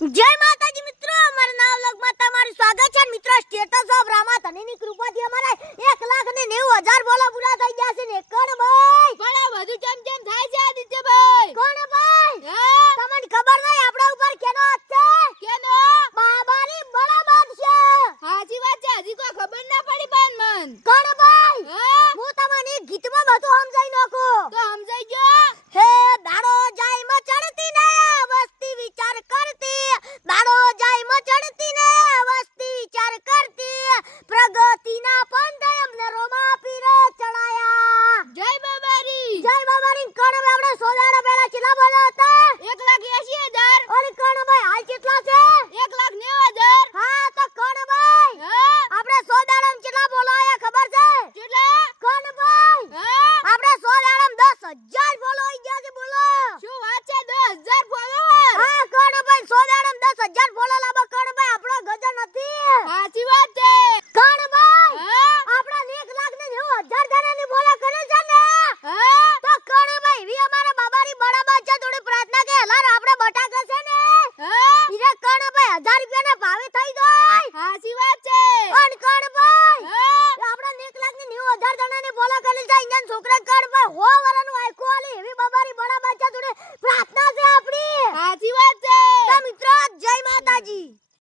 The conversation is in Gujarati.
જય માતાજી મિત્રો, અમારા નાવ લોગમાં તમારું સ્વાગત છે મિત્રો. સ્ટેટસ ઓફ રામા ધણીની કૃપાથી અમારે 1,90,000 બોલા પૂરા થઈ ગયા છે ને. કોણ ભાઈ પણ આ બધું કેમ થાય છે આદિત્યભાઈ? કોણ ભાઈ? હા, તમને ખબર નહીં આપણા ઉપર કેનો હાથ છે? કેનો? બાબાની બળાબત છે. સાચી વાત છે, હજી કોઈ ખબર ના પડી પણ મન. કોણ ભાઈ? હા, હું તમને ગીતમાં બધું સમજાઈ નાખું. તો સમજાઈ ગયો? હે દાડો જાય માં ચડતી ને વસ્તી વિચાર કરતી, દાડો જાય માં ચડતી ને વસ્તી વિચાર કરતી, પ્રગતિના પંથ એમને રોમા પીરે ચડાયા. જય બાબારી. જય બાબારી. કોણ આપણે સોદાડા પહેલા કેટલા બોલ્યા હતા? 1,80,000. અને કોણ ભાઈ હાલ કેટલા છે? 1,90,000. હા તો કોણ ભાઈ હા, આપણે સોદાડામાં કેટલા બોલાયા ખબર છે? કેટલા? કોણ ભાઈ હા, આપણે સોદાડામાં 10,000 બોલાઈ ગયા છે. બોલો શું વાત છે? 10,000 ફોલોવર. હા કોણ ભાઈ સોદાડામાં 10,000 બોલા લાબો. કોણ ભાઈ આપણો ગજર નથી. સાચી વાત છે. કોણ ભાઈ હા, આપણા 1,90,000 જણાની બોલા કરે છે ને. હા, તો કોણ ભાઈ વી અમારા બાબારી બડાબા છે. થોડી પ્રાર્થના કે હલાર આપણે બટાકા છે ને હા, ઈરે કોણ ભાઈ 1,000 રૂપિયાના ભાવે થઈ જાય. સાચી વાત છે. પણ કોણ ભાઈ હા, આપણા 1,90,000 જણાની બોલા કરે છે. અહીંયા છોકરા કોણ ભાઈ હો વરાનું આખું આલી એવી બાબારી બડાબા છે. થોડી પ્રાર્થના